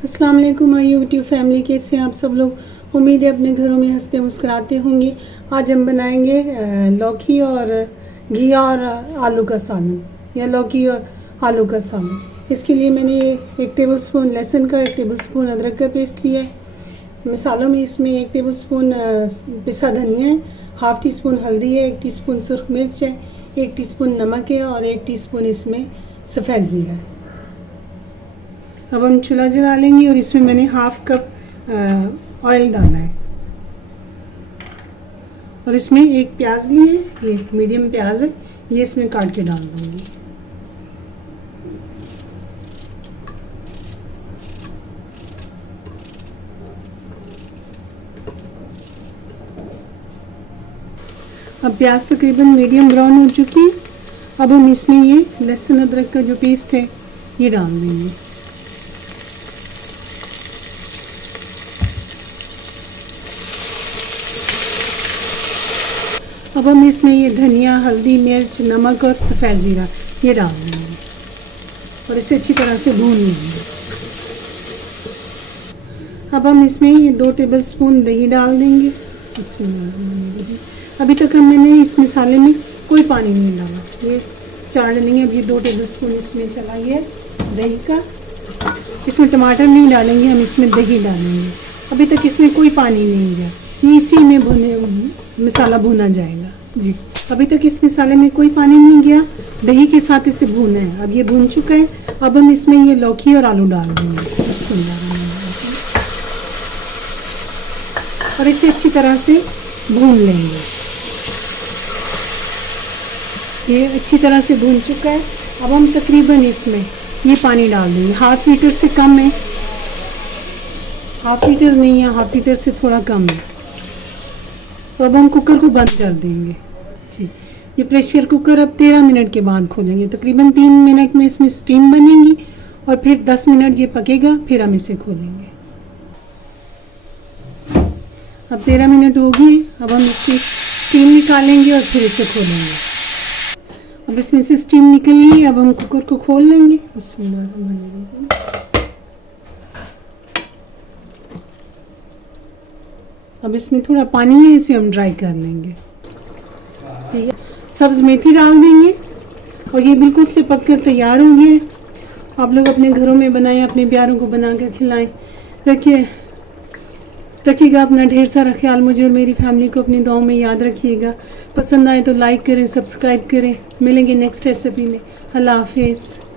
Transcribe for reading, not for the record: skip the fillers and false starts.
अस्सलाम वालेकुम my YouTube family, कैसे हैं आप सब लोग। उम्मीद है अपने घरों में हंसते मुस्कुराते होंगे। आज हम बनाएंगे लौकी और घिया और आलू का सालन या लौकी और आलू का सालन। इसके लिए मैंने 1 टेबलस्पून लहसुन का, 1 टेबलस्पून अदरक का पेस्ट लिया है। मसालों में इसमें 1 टेबलस्पून पिसा धनिया है, हाफ़ टी स्पून हल्दी है, 1 टीस्पून सुरख मिर्च है, 1 टीस्पून नमक है और 1 टीस्पून इसमें सफ़ेद ज़ीरा है। अब हम चूल्हा जला लेंगे और इसमें मैंने हाफ़ कप ऑयल डाला है और इसमें 1 प्याज लिए है, ये मीडियम प्याज है, ये इसमें काट के डाल दूँगी। अब प्याज तकरीबन मीडियम ब्राउन हो चुकी है। अब हम इसमें ये लहसुन अदरक का जो पेस्ट है ये डाल देंगे। अब हम इसमें ये धनिया, हल्दी, मिर्च, नमक और सफ़ेद ज़ीरा ये डाल देंगे और इसे अच्छी तरह से भून लेंगे। अब हम इसमें ये 2 टेबलस्पून दही डाल देंगे। अभी तक मैंने इस मसाले में कोई पानी नहीं डाला, ये चाड़ लेंगे। अब ये 2 टेबलस्पून इसमें चला गया दही का। इसमें टमाटर नहीं डालेंगे, हम इसमें दही डालेंगे। अभी तक इसमें कोई पानी नहीं गया, ये इसी में मसाला भुना जाएगा जी। अभी तक इस मसाले में कोई पानी नहीं गया, दही के साथ इसे भूना है। अब ये भून चुका है। अब हम इसमें ये लौकी और आलू डाल देंगे और इसे अच्छी तरह से भून लेंगे। ये अच्छी तरह से भून चुका है। अब हम तकरीबन इसमें ये पानी डाल देंगे, हाफ़ लीटर से कम है, हाफ़ लीटर नहीं है, हाफ़ लीटर से थोड़ा कम है। तो अब हम कुकर को बंद कर देंगे जी। ये प्रेशर कुकर अब 13 मिनट के बाद खोलेंगे। तकरीबन 3 मिनट में इसमें स्टीम बनेगी और फिर 10 मिनट ये पकेगा, फिर हम इसे खोलेंगे। अब 13 मिनट हो गए। अब हम इसकी स्टीम निकालेंगे और फिर इसे खोलेंगे। अब इसमें से स्टीम निकल गई। अब हम कुकर को खोल लेंगे। अब इसमें थोड़ा पानी है, इसे हम ड्राई कर लेंगे जी। सब्ज़ मेथी डाल देंगे और ये बिल्कुल से पक कर तैयार हो गए। आप लोग अपने घरों में बनाएं, अपने प्यारों को बना कर खिलाएं। रखिएगा अपना ढेर सारा ख्याल। मुझे और मेरी फैमिली को अपनी दुआओं में याद रखिएगा। पसंद आए तो लाइक करें, सब्सक्राइब करें। मिलेंगे नेक्स्ट रेसिपी में। अल्लाह हाफिज़।